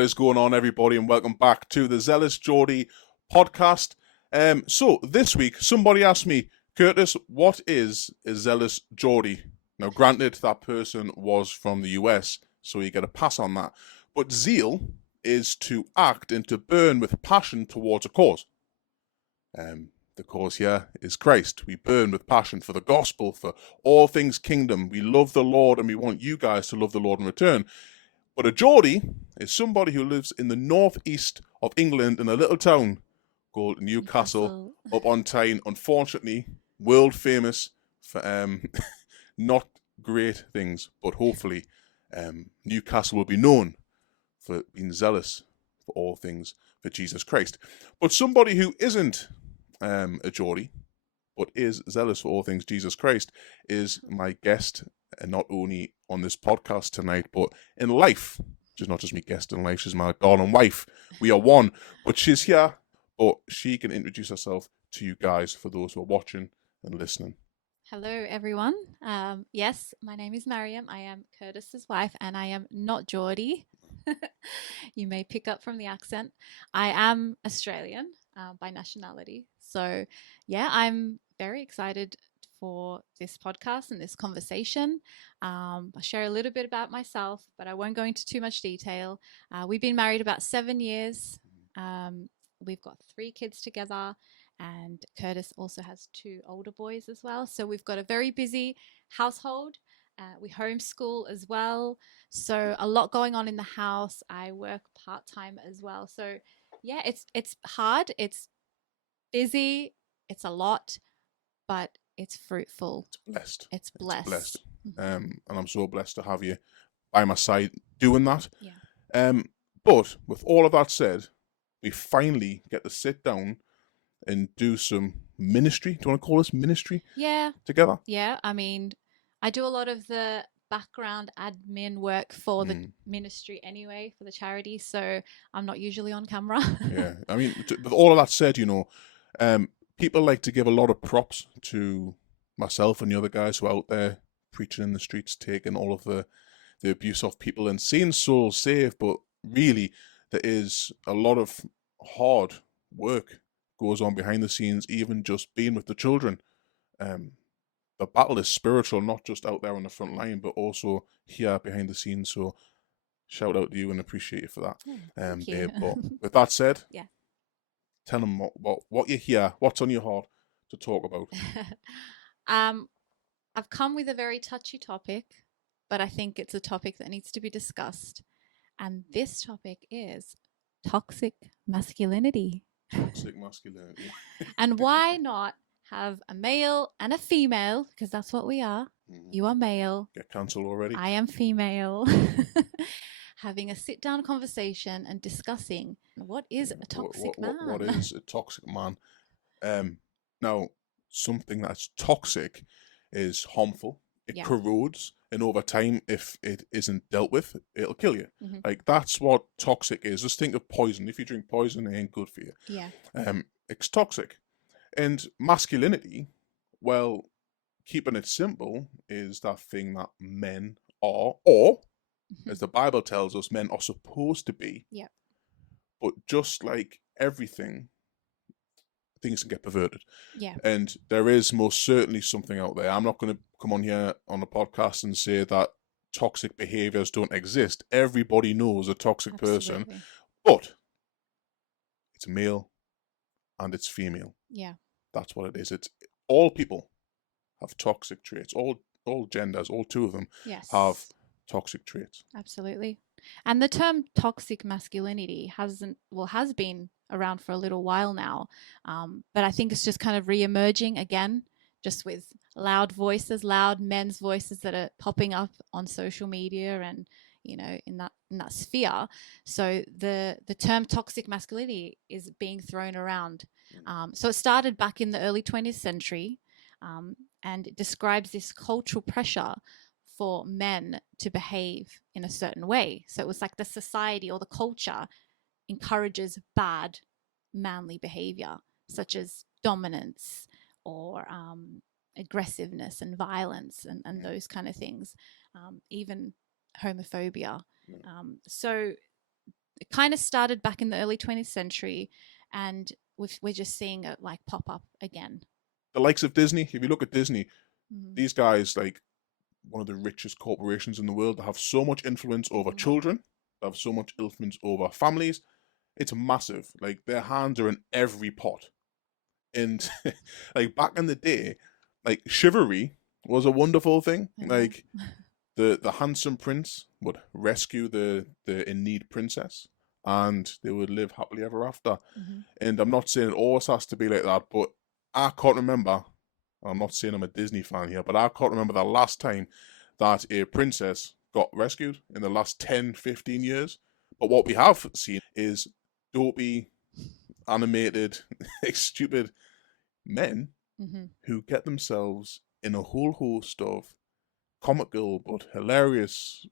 What is going on, everybody, and welcome back to the Zealous Geordie podcast. So this week, somebody asked me, Curtis, what is a Zealous Geordie? Now, granted, that person was from the US, so you get a pass on that. But zeal is to act and to burn with passion towards a cause. The cause here is Christ. We burn with passion for the gospel, for all things kingdom. We love the Lord, and we want you guys to love the Lord in return. But a Geordie is somebody who lives in the northeast of England in a little town called Newcastle up on Tyne. Unfortunately, world famous for not great things, but hopefully Newcastle will be known for being zealous for all things for Jesus Christ. But somebody who isn't a Geordie, but is zealous for all things Jesus Christ, is my guest, and not only on this podcast tonight, but in life. She's not just my guest in life, she's my darling wife. We are one, but she's here, but she can introduce herself to you guys for those who are watching and listening. Hello, everyone. Yes, my name is Mariam. I am Curtis's wife, and I am not Geordie. You may pick up from the accent. I am Australian by nationality. So, yeah, I'm very excited for this podcast and this conversation. I'll share a little bit about myself, but I won't go into too much detail. We've been married about 7 years. We've got 3 kids together. And Curtis also has 2 older boys as well. So we've got a very busy household. We homeschool as well. So a lot going on in the house. I work part-time as well. So yeah, it's hard. It's busy. It's a lot, but it's fruitful. Blessed. It's blessed. And I'm so blessed to have you by my side doing that. Yeah. But with all of that said, we finally get to sit down and do some ministry. Do you want to call this ministry? Yeah. Together? Yeah. I mean, I do a lot of the background admin work for the ministry anyway, for the charity. So I'm not usually on camera. Yeah. I mean, with all of that said, people like to give a lot of props to myself and the other guys who are out there preaching in the streets, taking all of the abuse off people and seeing souls saved. But really, there is a lot of hard work goes on behind the scenes, even just being with the children. The battle is spiritual, not just out there on the front line, but also here behind the scenes. So shout out to you and appreciate you for that. Thank you. Babe. But with that said, yeah, tell them what you hear, what's on your heart to talk about. I've come with a very touchy topic, but I think it's a topic that needs to be discussed. And this topic is toxic masculinity. Toxic masculinity. And why not have a male and a female, because that's what we are. You are male. Get cancelled already. I am female. Having a sit-down conversation and discussing what is a toxic man. What is a toxic man? Now, something that's toxic is harmful. It corrodes, and over time, if it isn't dealt with, it'll kill you. Like, that's what toxic is. Just think of poison. If you drink poison, it ain't good for you. Yeah. It's toxic. And masculinity, well, keeping it simple, is that thing that men are, or, as the Bible tells us, men are supposed to be. Yeah. But just like everything, things can get perverted. Yeah. And there is most certainly something out there. I'm not going to come on here on the podcast and say that toxic behaviors don't exist. Everybody knows a toxic person, but it's male and it's female. Yeah. That's what it is. It's all people have toxic traits. All genders, all 2 of them have toxic traits. Absolutely. And the term toxic masculinity has been around for a little while now. But I think it's just kind of re-emerging again, just with loud men's voices that are popping up on social media and, in that sphere. So the term toxic masculinity is being thrown around. So it started back in the early 20th century, and it describes this cultural pressure for men to behave in a certain way. So it was like the society or the culture encourages bad manly behavior, such as dominance or aggressiveness and violence and those kind of things, even homophobia. So it kind of started back in the early 20th century, and we're just seeing it like pop up again. The likes of Disney, if you look at Disney, Mhm. these guys, like one of the richest corporations in the world, that have so much influence over children, they have so much influence over families. It's massive. Like, their hands are in every pot. And like back in the day, like chivalry was a wonderful thing. I know. Like the handsome prince would rescue the in need princess, and they would live happily ever after. Mhm. And I'm not saying it always has to be like that, but I can't remember. I'm not saying I'm a Disney fan here, but I can't remember the last time that a princess got rescued in the last 10, 15 years. But what we have seen is dopey, animated, stupid men Mhm. who get themselves in a whole host of comical but hilarious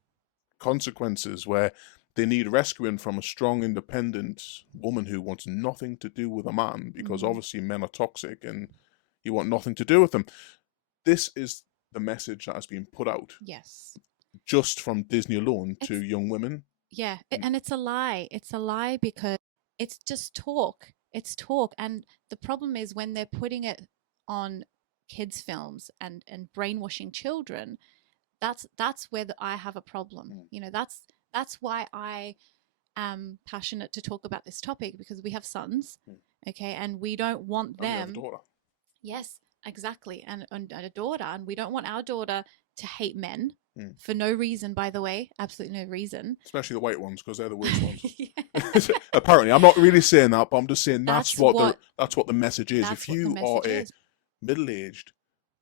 consequences where they need rescuing from a strong, independent woman who wants nothing to do with a man, because Mhm. obviously men are toxic and you want nothing to do with them. This is the message that has been put out Yes. just from Disney alone to It's young women. Yeah, and it's a lie. It's a lie because it's just talk. It's talk, and the problem is when they're putting it on kids' films and brainwashing children. That's where I have a problem. You know, that's why I am passionate to talk about this topic, because we have sons, okay, and we don't want And we have a them. daughter. Yes, exactly, and a daughter, and we don't want our daughter to hate men Mm. for no reason. By the way, absolutely no reason. Especially the white ones, because they're the worst ones. Yeah. Apparently, I'm not really saying that, but I'm just saying that's That's what what the message is. that's If what the you are message a is. middle-aged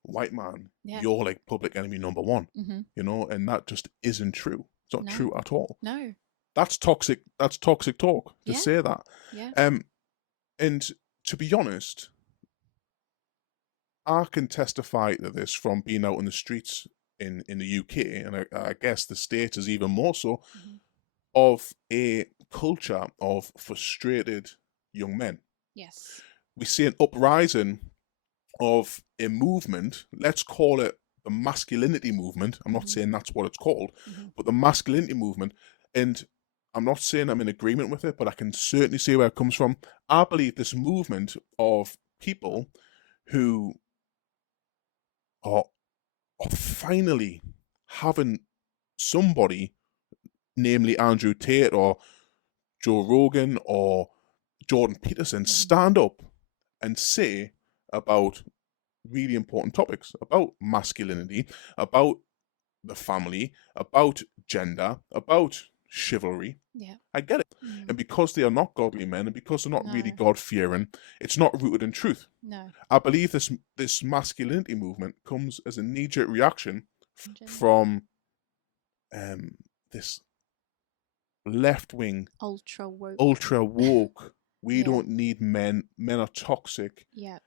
white man, Yeah. you're like public enemy number one. Mm-hmm. You know, and that just isn't true. It's not No. true at all. No. That's toxic. That's toxic talk to Yeah. say that. Yeah. And to be honest, I can testify to this from being out in the streets in the UK, and I guess the States is even more so, Mm-hmm. of a culture of frustrated young men. Yes. We see an uprising of a movement, let's call it the masculinity movement. I'm not Mhm. saying that's what it's called, Mhm. but the masculinity movement. And I'm not saying I'm in agreement with it, but I can certainly see where it comes from. I believe this movement of people who are, are finally having somebody, namely Andrew Tate or Joe Rogan or Jordan Peterson, Mhm. stand up and say about really important topics, about masculinity, about the family, about gender, about chivalry. Yeah. I get it. Mm. And because they are not godly men and because they're not really No. God fearing, it's not rooted in truth. No. I believe this masculinity movement comes as a knee jerk reaction Gender. from this left wing, Ultra woke. ultra woke, we Yeah. don't need men, men are toxic Yeah.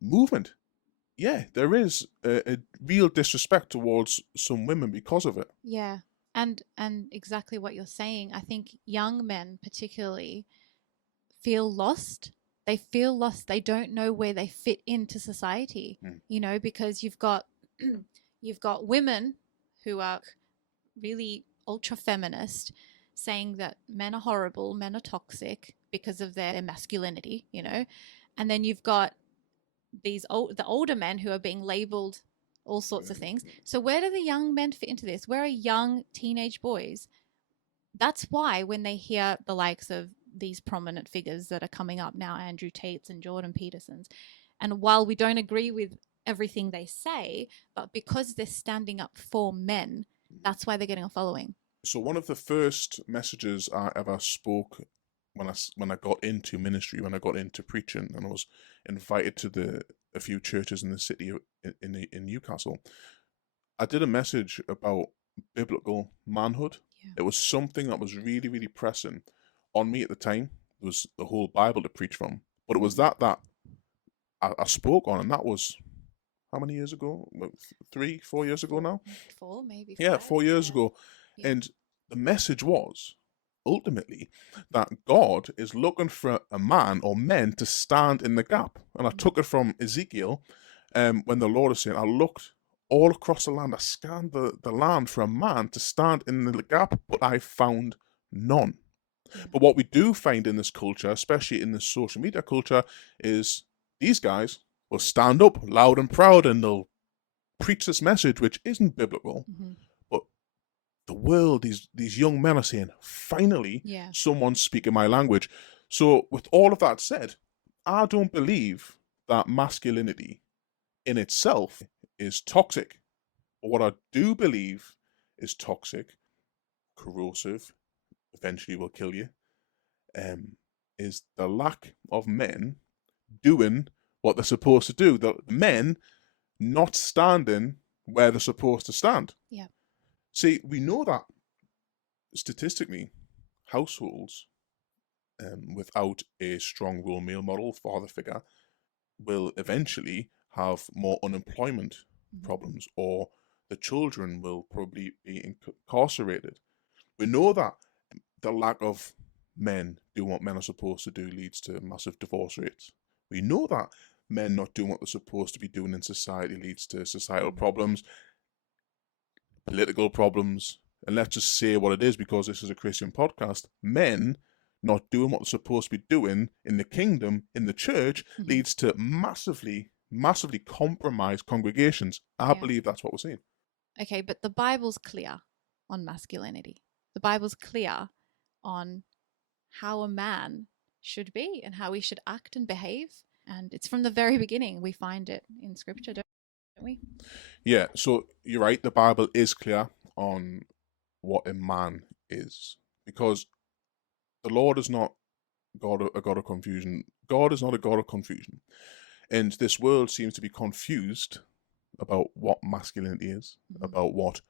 movement. Yeah, there is a real disrespect towards some women because of it. Yeah. And exactly what you're saying. I think young men particularly feel lost. They feel lost. They don't know where they fit into society. Mm. You know, because you've got you've got women who are really ultra feminist, saying that men are horrible, men are toxic because of their masculinity, you know. And then you've got the older men who are being labeled all sorts of things. So where do the young men fit into this? Where are young teenage boys? That's why when they hear the likes of these prominent figures that are coming up now, Andrew Tate's and Jordan Peterson's, and while we don't agree with everything they say, but because they're standing up for men, that's why they're getting a following. So one of the first messages I ever spoke when I got into ministry, when I got into preaching, and I was invited to a few churches in the city in Newcastle, I did a message about biblical manhood. Yeah. It was something that was really, really pressing on me at the time. It was the whole Bible to preach from, but it was that I spoke on, and that was how many years ago? 3, 4 years ago now. 4, maybe 5. Yeah, 4 years ago. Yeah. And the message was ultimately that God is looking for a man or men to stand in the gap. And I took it from Ezekiel when the Lord is saying, I looked all across the land, I scanned the land for a man to stand in the gap, but I found none. But what we do find in this culture, especially in the social media culture, is these guys will stand up loud and proud and they'll preach this message which isn't biblical. Mm-hmm. But the world, these young men are saying, finally, Yeah. someone's speaking my language. So with all of that said, I don't believe that masculinity in itself is toxic. But what I do believe is toxic, corrosive, eventually will kill you, is the lack of men doing what they're supposed to do. The men not standing where they're supposed to stand. Yeah. See, we know that statistically, households without a strong role male model, father figure, will eventually have more unemployment problems, or the children will probably be incarcerated. We know that the lack of men doing what men are supposed to do leads to massive divorce rates. We know that men not doing what they're supposed to be doing in society leads to societal problems, political problems, and let's just say what it is because this is a Christian podcast. Men not doing what they're supposed to be doing in the kingdom, in the church, leads to massively compromised congregations. I believe that's what we're seeing. Okay, but the Bible's clear on masculinity. The Bible's clear on how a man should be and how he should act and behave. And it's from the very beginning. We find it in Scripture, don't we? Yeah, so you're right. The Bible is clear on what a man is, because the Lord is not a God of confusion. God is not a God of confusion. And this world seems to be confused about what masculinity is, about what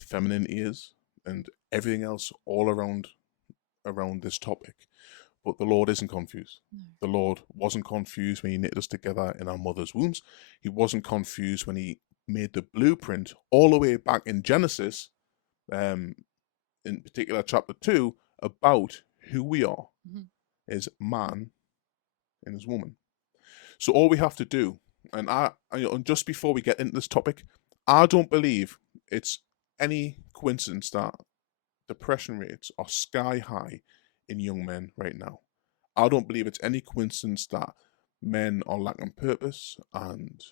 femininity is, and everything else all around this topic. But the Lord isn't confused. The Lord wasn't confused when he knit us together in our mother's wombs. He wasn't confused when he made the blueprint all the way back in Genesis, in particular chapter 2, about who we are as man and as woman. So all we have to do, and just before we get into this topic, I don't believe it's any coincidence that depression rates are sky high in young men right now. I don't believe it's any coincidence that men are lacking purpose and,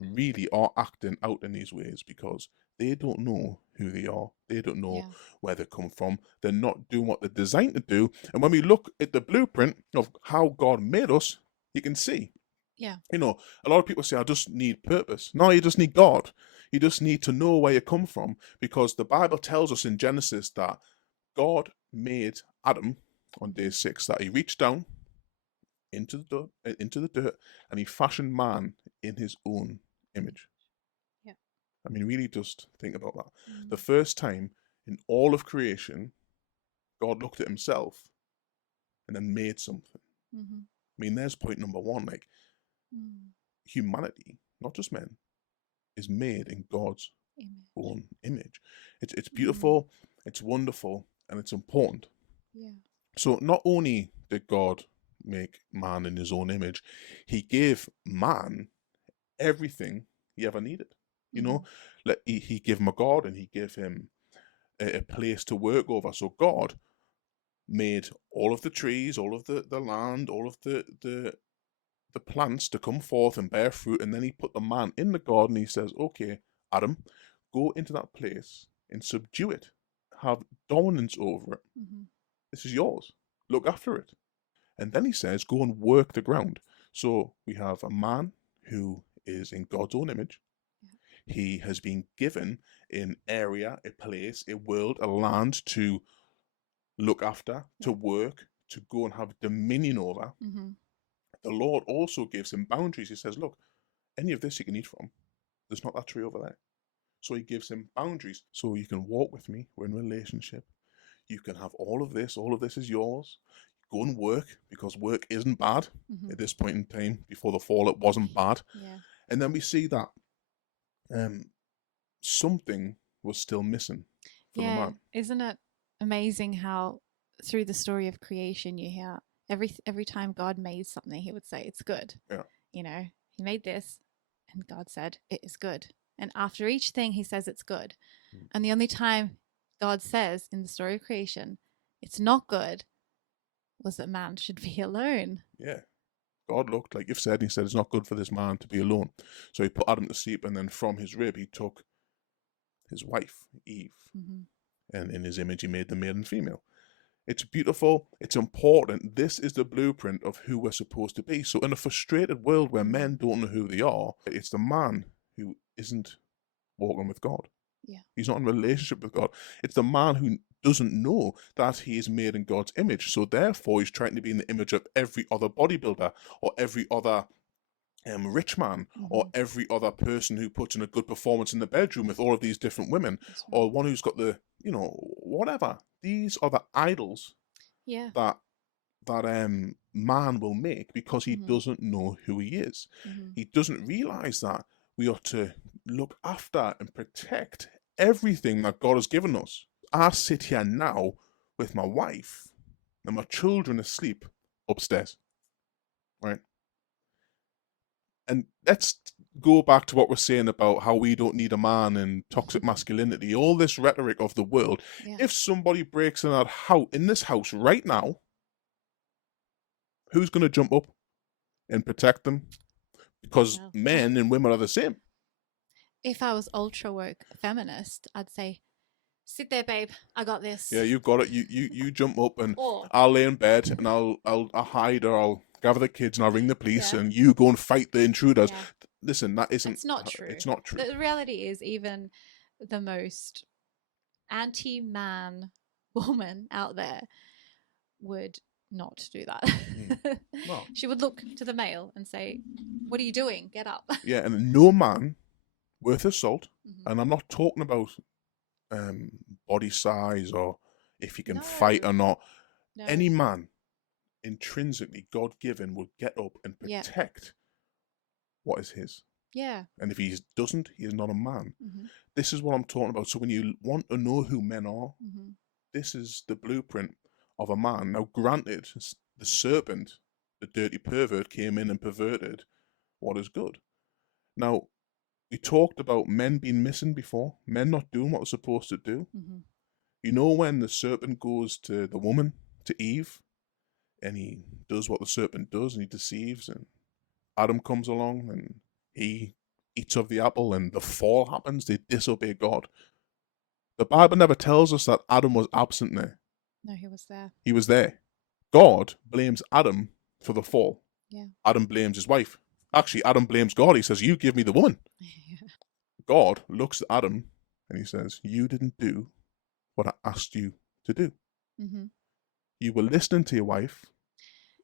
really are acting out in these ways because they don't know who they are. They don't know where they come from. They're not doing what they're designed to do. And when we look at the blueprint of how God made us, you can see. Yeah. A lot of people say, I just need purpose. No, you just need God. You just need to know where you come from, because the Bible tells us in Genesis that God made Adam on day 6, that he reached down into the dirt and he fashioned man in his own image. Yeah. I mean, really just think about that. The first time in all of creation, God looked at himself and then made something. I mean, there's point number one. Like, humanity, not just men, is made in God's own image. It's beautiful, it's wonderful, and it's important. Yeah. So not only did God make man in his own image, he gave man everything he ever needed. He gave him a God, and he gave him a place to work over. So God made all of the trees, all of the land, all of the plants to come forth and bear fruit, and then he put the man in the garden. He says, okay, Adam, go into that place and subdue it, have dominance over it. This is yours, look after it. And then he says, go and work the ground. So we have a man who is in God's own image. He has been given an area, a place, a world, a land to look after, to work, to go and have dominion over. The Lord also gives him boundaries. He says, look, any of this you can eat from. There's not that tree over there. So he gives him boundaries. So you can walk with me. We're in a relationship. You can have all of this. All of this is yours. Go and work, because work isn't bad. At this point in time, before the fall, it wasn't bad. Yeah. And then we see that something was still missing for the man. Isn't it amazing how through the story of creation you hear every time God made something, he would say it's good. Yeah. He made this and God said it is good. And after each thing he says it's good. And the only time God says in the story of creation it's not good was that man should be alone. Yeah. God looked, like you've said, he said, it's not good for this man to be alone. So he put Adam to sleep, and then from his rib he took his wife, Eve. And in his image he made them male and female. It's beautiful. It's important. This is the blueprint of who we're supposed to be. So in a frustrated world where men don't know who they are, it's the man who isn't walking with God. Yeah. He's not in a relationship with God. It's the man who doesn't know that he is made in God's image. So therefore he's trying to be in the image of every other bodybuilder or every other rich man or every other person who puts in a good performance in the bedroom with all of these different women, or one who's got the, whatever. These are the idols that man will make because he doesn't know who he is. He doesn't realize that we ought to look after and protect everything that God has given us. I sit here now with my wife and my children asleep upstairs, right? And let's go back to what we're saying about how we don't need a man and toxic masculinity, all this rhetoric of the world. Yeah. If somebody breaks in this house right now, who's going to jump up and protect them? Because men and women are the same. If I was ultra woke feminist, I'd say, sit there, babe, I got this. Yeah, you got it. You jump up, and I'll lay in bed and I'll hide, or I'll gather the kids and I'll ring the police, and you go and fight the intruders. Yeah. Listen, that isn't. It's not true. It's not true. The reality is, even the most anti-man woman out there would not do that. Well, she would look to the male and say, "What are you doing? Get up." Yeah, and no man worth his salt, and I'm not talking about body size or if he can fight or not. No. Any man intrinsically God-given will get up and protect what is his. Yeah. And if he doesn't, he is not a man. This is what I'm talking about. So when you want to know who men are, this is the blueprint of a man. Now, granted, the serpent, the dirty pervert, came in and perverted what is good. Now, we talked about men being missing before, men not doing what they're supposed to do. You know, when the serpent goes to the woman, to Eve, and he does what the serpent does, and he deceives, and Adam comes along, and he eats of the apple, and the fall happens, they disobey God. The Bible never tells us that Adam was absent there. No, he was there. He was there. God blames Adam for the fall. Yeah. Adam blames his wife. Actually, Adam blames God. He says, you give me the woman. God looks at Adam and he says, you didn't do what I asked you to do. You were listening to your wife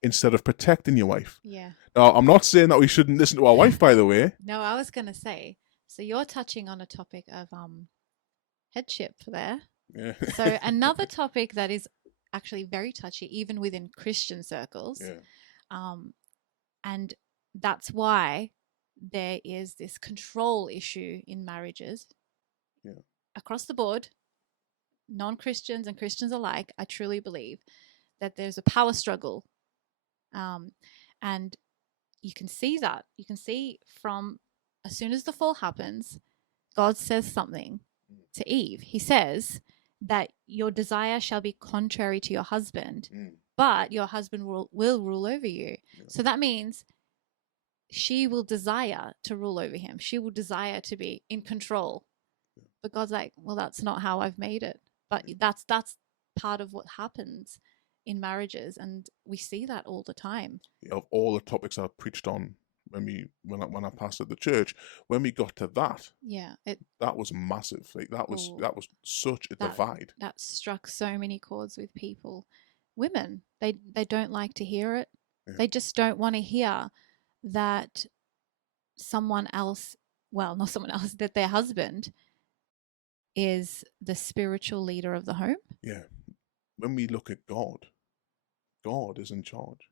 instead of protecting your wife. Yeah. Now, I'm not saying that we shouldn't listen to our wife, by the way. No, I was going to say, so you're touching on a topic of headship there. Yeah. So another topic that is actually very touchy, even within Christian circles. Yeah. And that's why there is this control issue in marriages. Yeah. Across the board, non-Christians and Christians alike, I truly believe that there's a power struggle. And you can see that. You can see from as soon as the fall happens, God says something to Eve. He says that your desire shall be contrary to your husband, but your husband will rule over you. Yeah. So that means she will desire to rule over him. She will desire to be in control. Yeah. But God's like, well, that's not how I've made it. But that's part of what happens in marriages, and we see that all the time. Of all the topics I preached on when I pastored the church, when we got to that, that was massive. Like that was such a divide. That struck so many chords with people. Women, they don't like to hear it. Yeah. They just don't want to hear that someone else, well, not someone else, that their husband is the spiritual leader of the home. Yeah. When we look at God, God is in charge.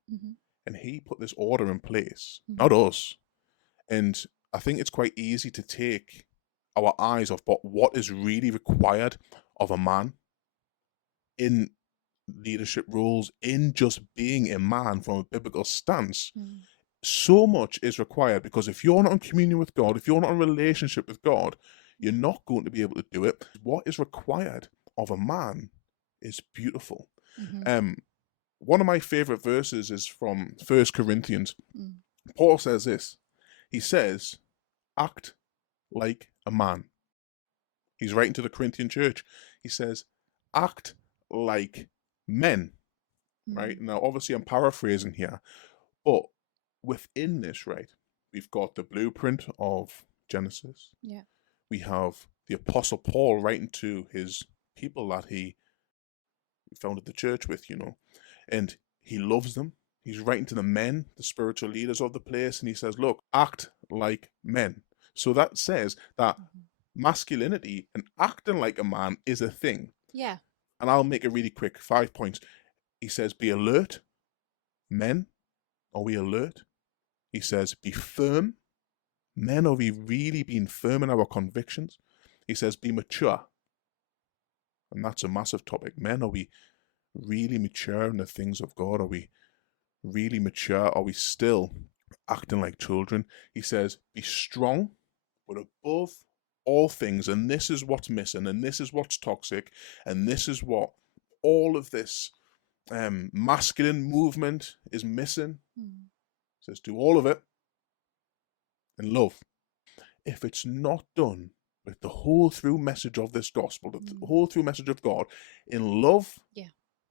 And he put this order in place, not us. And I think it's quite easy to take our eyes off what is really required of a man in leadership roles, in just being a man from a biblical stance. So much is required, because if you're not in communion with God, if you're not in a relationship with God, you're not going to be able to do it. What is required of a man is beautiful. Mm-hmm. One of my favorite verses is from 1 Corinthians. Mm. Paul says this. He says, act like a man. He's writing to the Corinthian church. He says, act like men, right? Mm. Now, obviously, I'm paraphrasing here, but within this, right, we've got the blueprint of Genesis. Yeah. We have the Apostle Paul writing to his people that he founded the church with, and he loves them. He's writing to the men, the spiritual leaders of the place, and he says, look, act like men. So that says that masculinity and acting like a man is a thing. Yeah. And I'll make it really quick. 5 points. He says, be alert. Men, are we alert? He says, be firm. Men, are we really being firm in our convictions? He says, be mature. And that's a massive topic. Men, are we really mature in the things of God? Are we really mature? Are we still acting like children? He says, be strong, but above all things, and this is what's missing, and this is what's toxic, and this is what all of this masculine movement is missing. He says, do all of it in love. If it's not done with the whole through message of this gospel, the whole through message of God in love,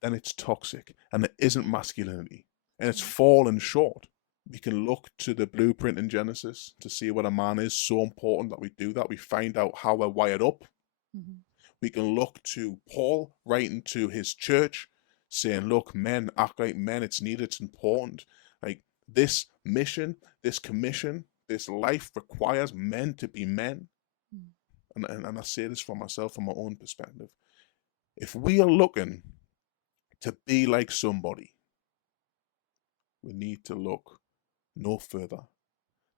then it's toxic and it isn't masculinity and it's fallen short. We can look to the blueprint in Genesis to see what a man is. So important that we do that. We find out how we're wired up. We can look to Paul writing to his church saying, look, men, act like men. It's needed. It's important. Like this mission, this commission, this life requires men to be men. And I say this for myself, from my own perspective. If we are looking to be like somebody, we need to look no further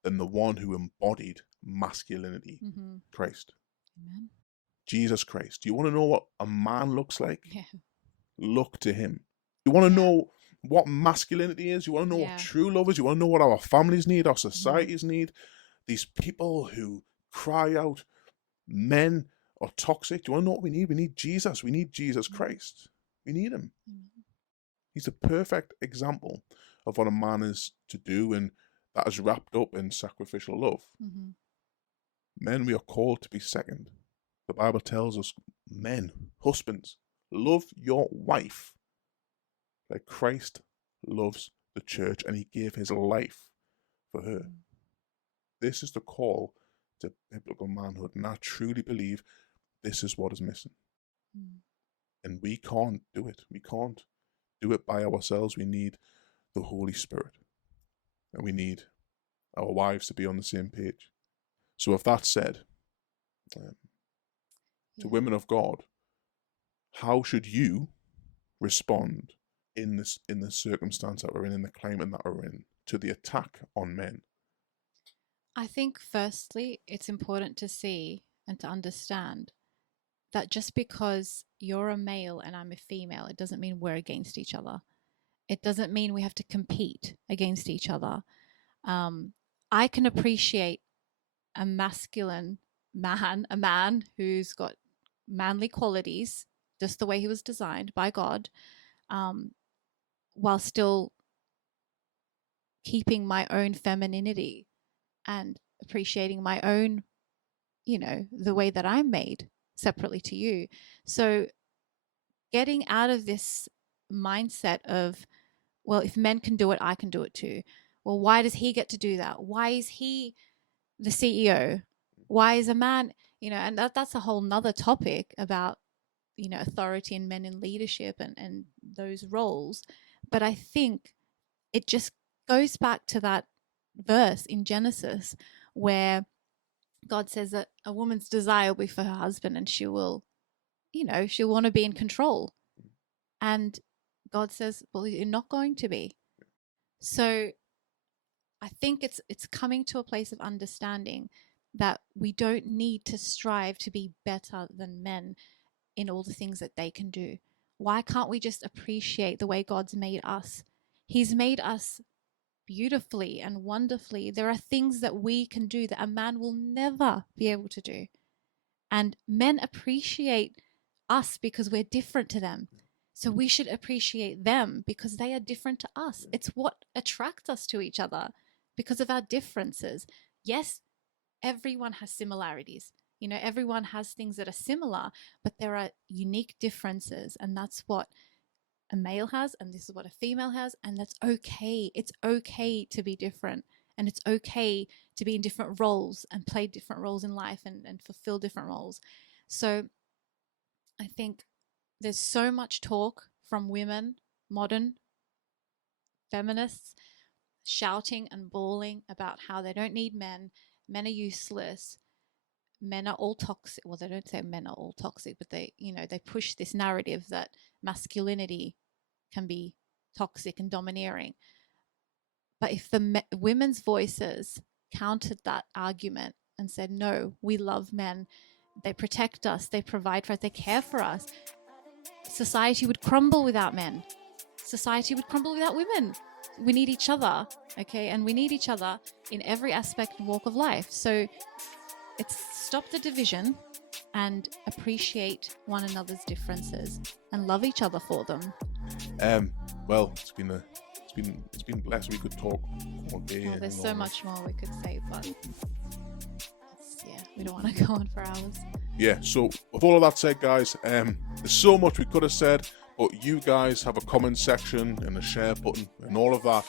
than the one who embodied masculinity, Christ. Amen. Jesus Christ. Do you want to know what a man looks like? Yeah. Look to him. You want to know what masculinity is? You want to know what true love is? You want to know what our families need, our societies need? These people who cry out, men are toxic. Do you want to know what we need? We need Jesus. We need Jesus Christ. We need him. He's a perfect example of what a man is to do, and that is wrapped up in sacrificial love. Men, we are called to be second. The Bible tells us, men, husbands, love your wife like Christ loves the church and he gave his life for her. This is the call to biblical manhood, and I truly believe this is what is missing. And we can't do it. We can't do it by ourselves. We need the Holy Spirit, and we need our wives to be on the same page. So with that said, to women of God, how should you respond in the circumstance that we're in the climate that we're in, to the attack on men? I think firstly, it's important to see and to understand that just because you're a male and I'm a female, it doesn't mean we're against each other. It doesn't mean we have to compete against each other. I can appreciate a masculine man, a man who's got manly qualities, just the way he was designed by God, while still keeping my own femininity and appreciating my own, the way that I'm made separately to you. So getting out of this mindset of, well, if men can do it, I can do it too. Well, why does he get to do that? Why is he the CEO? Why is a man, and that's a whole nother topic about, authority and men in leadership and those roles. But I think it just goes back to that verse in Genesis where God says that a woman's desire will be for her husband and she will, she'll want to be in control. And God says, well, you're not going to be. So I think it's coming to a place of understanding that we don't need to strive to be better than men in all the things that they can do. Why can't we just appreciate the way God's made us? He's made us beautifully and wonderfully. There are things that we can do that a man will never be able to do. And men appreciate us because we're different to them. So we should appreciate them because they are different to us. It's what attracts us to each other because of our differences. Yes, everyone has similarities. Everyone has things that are similar, but there are unique differences. And that's what a male has, and this is what a female has. And that's okay. It's okay to be different. And it's okay to be in different roles and play different roles in life and fulfill different roles. So I think there's so much talk from women, modern feminists, shouting and bawling about how they don't need men. Men are useless. Men are all toxic. Well, they don't say men are all toxic, but they push this narrative that masculinity can be toxic and domineering. But if the women's voices countered that argument and said, no, we love men, they protect us, they provide for us, they care for us, society would crumble without men. Society would crumble without women. We need each other, okay? And we need each other in every aspect and walk of life. So it's stop the division and appreciate one another's differences and love each other for them. Well, it's been blessed. We could talk all day. Well, there's so much more we could say, but we don't want to go on for hours. Yeah, so with all of that said, guys, there's so much we could have said, but you guys have a comment section and a share button and all of that.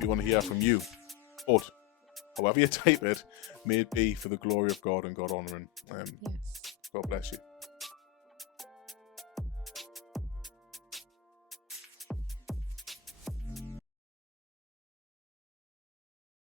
We want to hear from you. But however you type it, may it be for the glory of God and God honouring. Yes. God bless you.